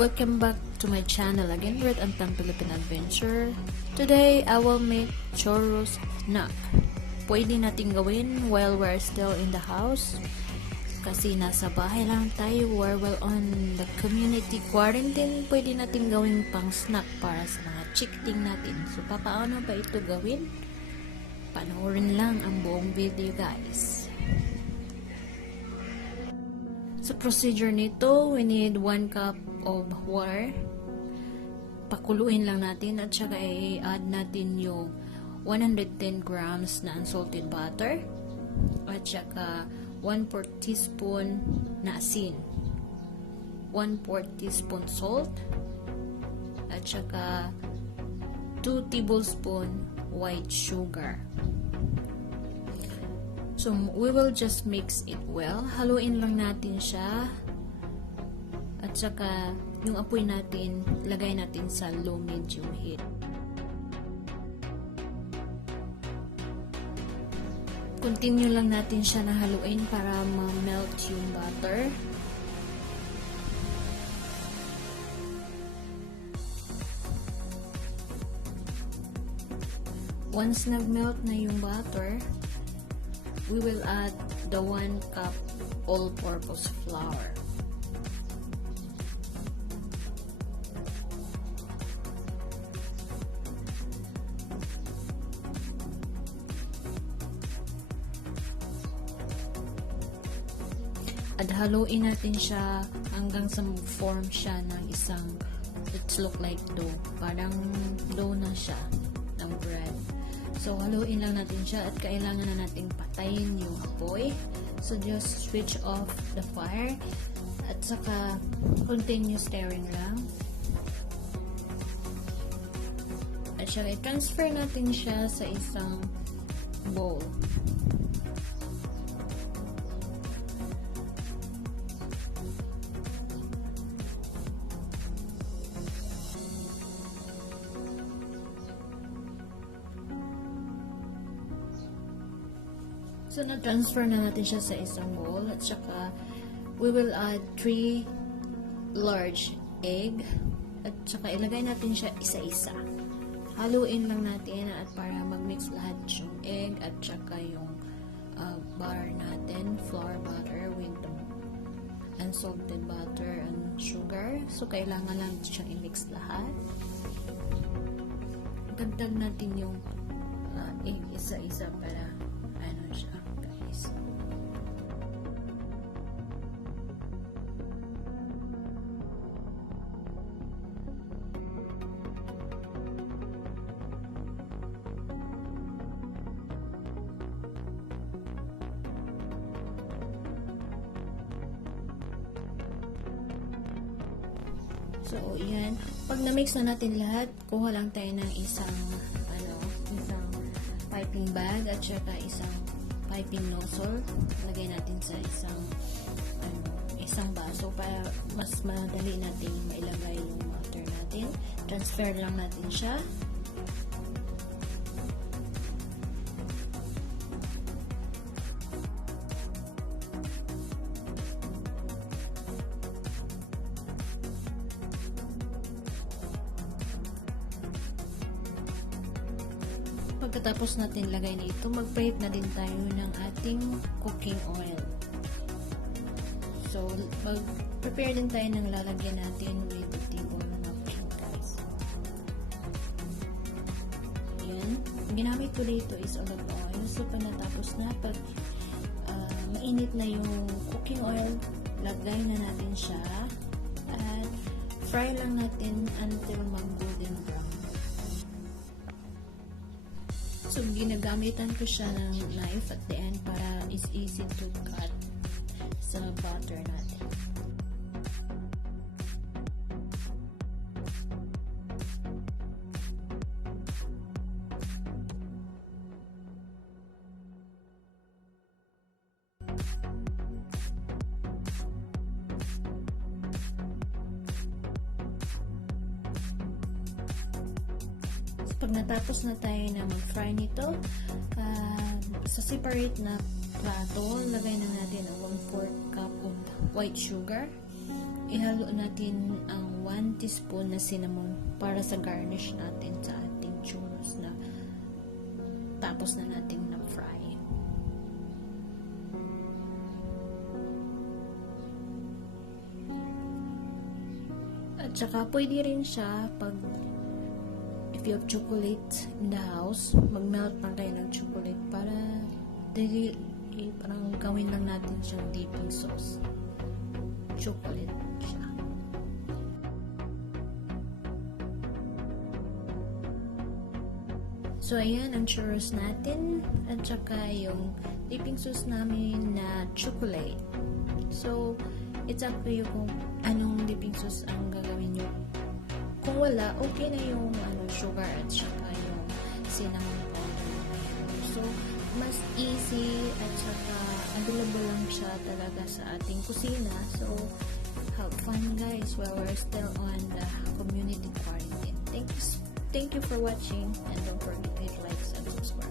Welcome back to my channel again with Untitled Philippine Adventure. Today, I will make churros snack. Pwede natin gawin while we're still in the house. Kasi nasa bahay lang tayo, we're well on the community quarantine. Pwede natin gawin pang snack para sa mga chikiting natin. So, paano ba ito gawin? Panoorin lang ang buong video, guys. Sa procedure nito, we need 1 cup of water. Pakuluin lang natin at saka i-add natin yung 110 grams na unsalted butter at saka 1/4 teaspoon na asin, 1/4 teaspoon salt at saka 2 tablespoon white sugar. So, we will just mix it well. Haluin lang natin siya. At saka, yung apoy natin, lagay natin sa low-medium heat. Continue lang natin siya na haluin para ma-melt yung butter. Once nag-melt na yung butter, we will add the 1 cup all-purpose flour. At haluin natin siya hanggang sa mag-form siya ng isang, it's look like dough. Parang dough na siya ng bread. So, haluin lang natin siya at kailangan na nating patayin yung apoy. So, just switch off the fire at saka continue stirring lang. At saka i-transfer natin siya sa isang bowl. So, na-transfer na natin siya sa isang bowl at saka we will add 3 large egg at saka ilagay natin siya isa-isa. Haluin lang natin at para mag-mix lahat yung egg at saka yung butter natin, flour butter with the unsalted butter and sugar. So, kailangan lang siyang i-mix lahat. Dagdag natin yung egg isa-isa para siya, guys. So, yan. Pag na-mix na natin lahat, kuha lang tayo ng isang piping bag at saka isang piping nozzle. Lagay natin sa isang baso para mas madali natin mailagay yung water natin. Transfer lang natin siya. Pagkatapos natin lagay na ito, mag-preheat na din tayo ng ating cooking oil. So, mag-prepare din tayo ng lalagyan natin with the table napkin, guys. Yan. Ang ginamit ko dito is olive oil. So, pag natapos na, pag mainit na yung cooking oil, lagay na natin siya at fry lang natin until mag-golden brown. So, ginagamitan ko siya ng knife at the end para is easy to cut sa butter natin. Pag natapos na tayo na mag-fry nito, sa separate na plato, lagay na natin ang 1/4 cup of white sugar. Ihalo natin ang teaspoon na cinnamon para sa garnish natin sa ating churros na tapos na nating na-fry. At saka pwede rin siya pag if you have chocolate in the house, mag-melt lang kayo ng chocolate para parang gawin lang natin siyang dipping sauce. Chocolate siya. So, ayan ang churros natin at saka yung dipping sauce namin na chocolate. So, it's up to you kung anong dipping sauce ang gagawin nyo. Kung wala, okay na yung sugar at saka yung cinnamon powder. So, mas easy at saka available lang siya talaga sa ating kusina. So, have fun guys while we're still on the community quarantine. Thank you for watching and don't forget to hit like and subscribe.